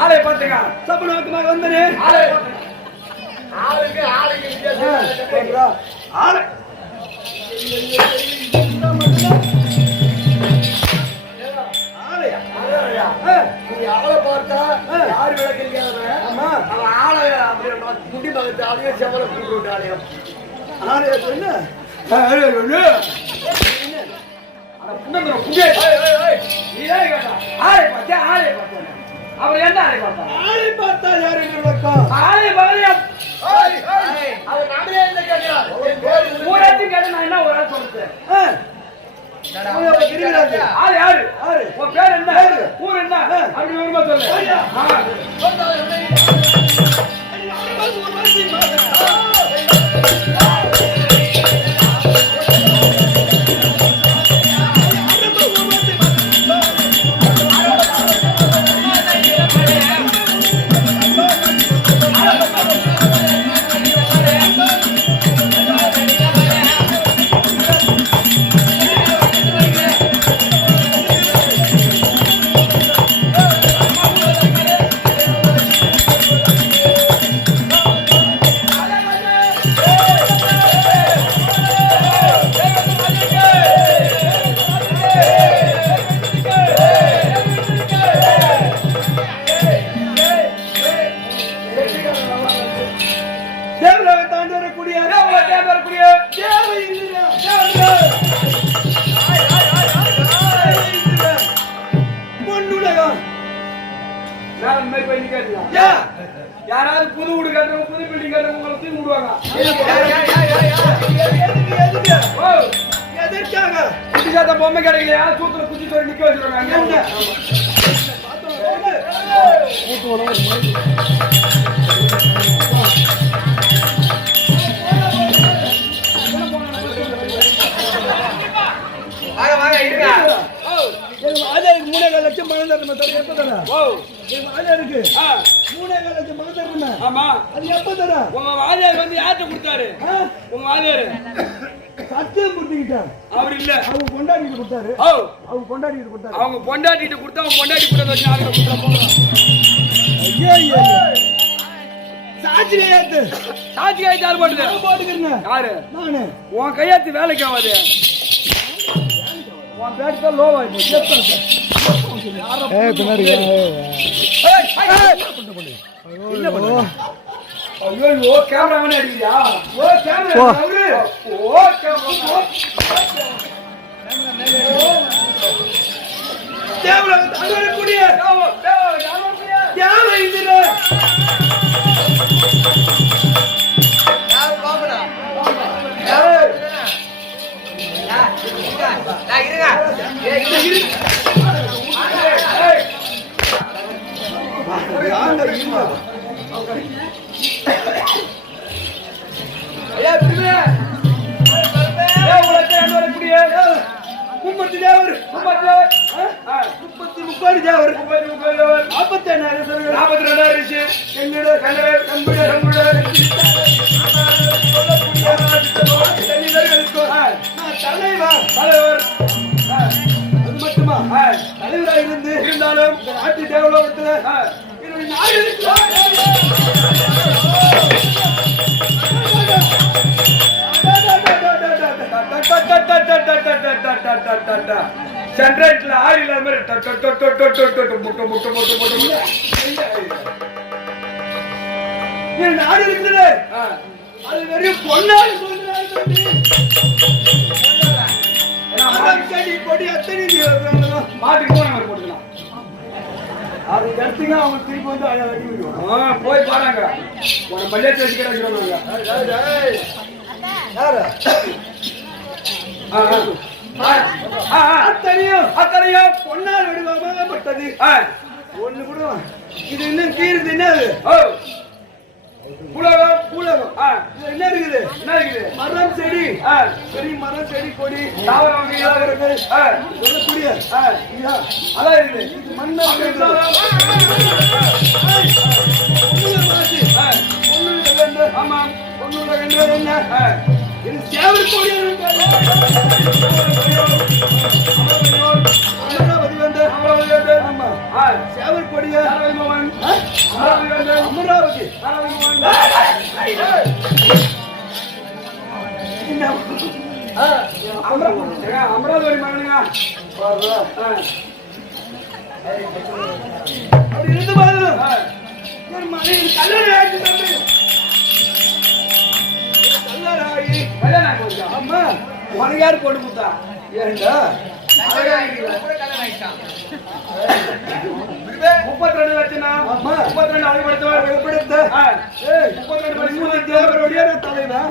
ஆளை பாத்துங்க சபலோகமாக வந்தனே ஆளை ஆளுக்கு ஆளை ஆளை பார்த்தா யாரு விளக்கிறீங்க ஆளை அப்படி குட்டி மகத்து ஆளையோ செவலை கூட்டு விட்டு ஆலயம் ஆளைய சொன்ன அவர் என்ன ஆளை பார்த்தா யாரு ஆளை பகலியம் ஊராட்சி கேட்ட நான் என்ன ஒரு ஆள் சொல்றேன் யாரு உன் பேர் என்ன ஊர் என்ன அப்படி வருமா சொல்லு யாராவது புது வீடு கட்டுறவங்க புது பில்டிங் கட்டுறவங்க உங்களை தூக்கி விடுவாங்க எதற்காக குட்டி சாத்த பொம்மை கிடைக்கலையா சூத்துல குச்சி தோறி நிக்க வச்சிருவாங்க மூணே லட்சம் பணம் தரணும் எப்ப தர இருக்கு 3 லட்சம் பணம் தரணும் ஆமா அது எப்ப தர உங்க வாதியார் வந்து யார்கிட்ட கொடுத்தாரு உங்க வாதியார் சத்தியம் கொடுத்துக்கிட்டார் அவர் இல்ல அவங்க கொண்டாடிட்டு கொடுத்தாரு அவங்க கொண்டாடிட்டு கொடுத்தாரு அவங்க கொண்டாடிட்டு கொடுத்தா அவங்க கொண்டாடி கொடுத்தத வச்சு யார்கிட்ட கொடுத்தா போறோம் ஐயோ சாட்சி கையாத்து யார் போடுது? போட்டுக்கிறேன். யாரு? நானு. உன் கையாத்து வேலைக்கு ஆகாது. உன் பேட் தான் லோவா இருக்கு. ஐயோ கேமராமேன் அடிக்கிறியா? ஓ கேமரா அவரு. ஓ கேமரா. தேவல அங்கரக்கூடிய தேவ இந்திர யார் பாபடா? யார்? நான் இருங்க. ஐயா பிள்ளை உலகத்தை அங்கரக்கூடிய முப்பத்தி தேவர் 30 தேவர் 42 ரிஷி என்னோட கண்ணவர் கண்புட தலைவர் அது மட்டுமா தலைவராக இருந்தாலும் நாட்டு டெவலப்மெண்ட்ல சென்ட்ரேட்ல ஆள் இல்லாத மாதிரி நாடு இருக்குது. அது வெறும் பொன்னாடு கொடி அத்தனை மாட்டுக்கு போன போட்டுக்கலாம். அது எடுத்துங்க அவங்க திருப்பி வந்து அதை வெட்டி விடுவோம். போய் பாருங்க உன பள்ளியத்தை வச்சு கிடைச்சிருவாங்க. அத்தனையும் பொன்னால் விடுவாங்கப்பட்டது. ஒண்ணு கூட இது இன்னும் கீழ்ந்து என்ன என்ன இருக்குது? மரம் செடி பெரிய மரம் செடி கொடி சொல்லக்கூடிய அதான் இருக்குது. மண்ணு ஆமா பொண்ணு என்ன இது சேவல் கொடி சேவல் கொடிய அமராவதி அமராவதி மகனுங்க அப்படி இருந்து பாருங்க கல்யாணம் ஆகி ஆமா உனக்கு யாரு போட்டு கொடுத்தா? ஏண்டா 32 லட்சம் 32 அழிப்படுத்த 32 தேவருடைய தலைவா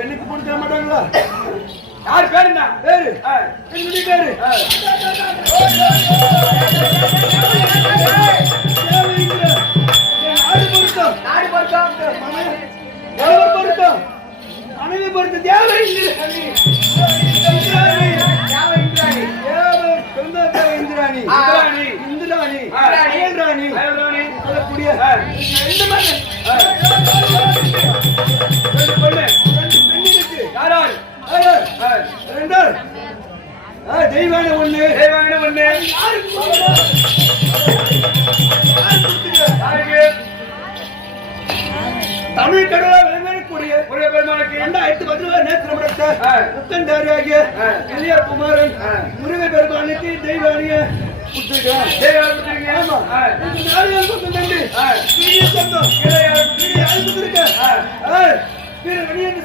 எனக்கு கொடுக்க மாட்டாங்களா? யார் பேருண்ணா? பேரு பேரு நாடு பொருத்தம் மனைவி பொறுத்த தேவை இந்திராணி சொல்லக்கூடிய தெய்வான ஒண்ணு தமிழ் கடவுளா விளங்கக்கூடிய ஒரு பெருமானுக்கு 2010 நேத்திரமடைத்த முத்தண்டாரியாகிய இளையகுமாரன் முருக பெருமானுக்கு தெய்வானிய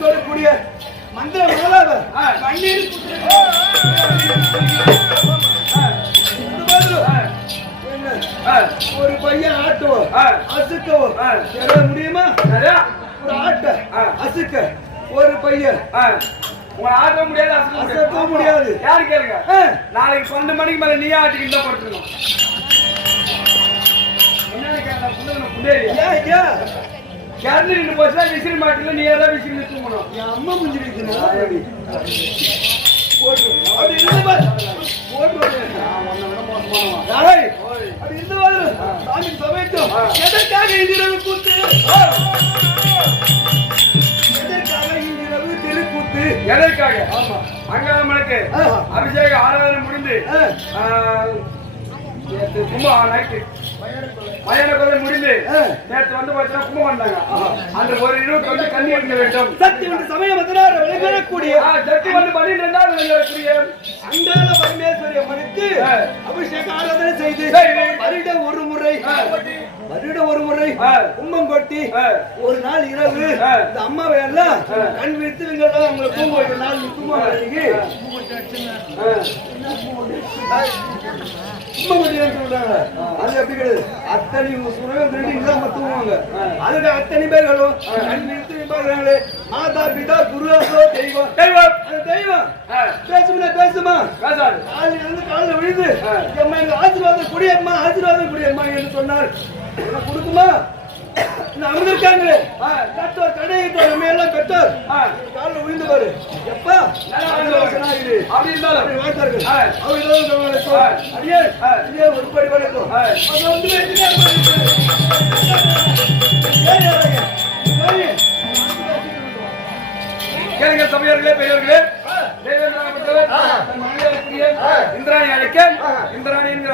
சொல்லக்கூடிய மந்திர மகளாவ ஒரு பையன் ஆட்டுவோம் அசுக்கவும் முடியுமா? ஒரு ஆட்ட அசுக்க ஒரு பையன் ஆட்ட முடியாது அசுக்க முடியாது. யாரு கேளுங்க? நாளைக்கு 12 மணிக்கு மேல நீ ஆட்டுக்கு இந்த படுத்துக்கணும். கேரளா போச்சுன்னா விசிறி மாட்டில நீ ஏதாவது விசிறி தூங்கணும். என் அம்மா முடிஞ்சு வைக்கணும். அப்படி இருந்து சாமி சமைக்கும் எதற்காக இந்திரவு கூத்து? எதற்காக? ஆமா அங்காளம்மனுக்கு அபிஷேக ஆராதனை முடிந்து நேத்து நைட்டு மயான கொலை முடிந்து நேற்று வந்து பார்த்தீங்கன்னா கும்பம் வந்தாங்க. அந்த ஒரு இருபத்தி வந்து கண்ணி எடுக்க வேண்டும். சக்தி வந்து சமயம் வந்தனார் விளைவிடக்கூடிய சக்தி வந்து 12 விளைவிடக்கூடிய அண்டாள பரமேஸ்வரி அம்மனுக்கு அபிஷேக ஆராதனை செய்து வருடம் ஒரு முறை கும்பம் கொட்டி ஒரு நாள் இரவு இந்த அம்மாவை எல்லாம் கண் விழித்து இவங்கெல்லாம் அவங்களை தூங்க வைக்கிற நாள் கும்பம் சொல்றாங்க. அது எப்படி கிடையாது, அத்தனை இல்லாம தூங்குவாங்க. அதுக்கு அத்தனை பேர்களும் கண் விழித்து பாக்குறாங்களே, மாதா பிதா குரு தெய்வம் தெய்வம் தெய்வம் பேசுமா காலில் விழுந்து அம்மா எங்க ஆசீர்வாதம் குடியம்மா என்று சொன்னார். கொடுக்குமா அமர்ந்திருக்காங்களே கடையிட்ட நம்ம எல்லாம் பெற்றார் காலில் விழுந்து பாரு எப்பா அப்படி இருந்தாலும் அப்படி வாழ்த்தார்கள். அடியே ஒருபடி வணக்கம். கேளுங்க சபையர்களே பெரியவர்களே, இந்திராணி அழைக்க இந்திராணி என்கிற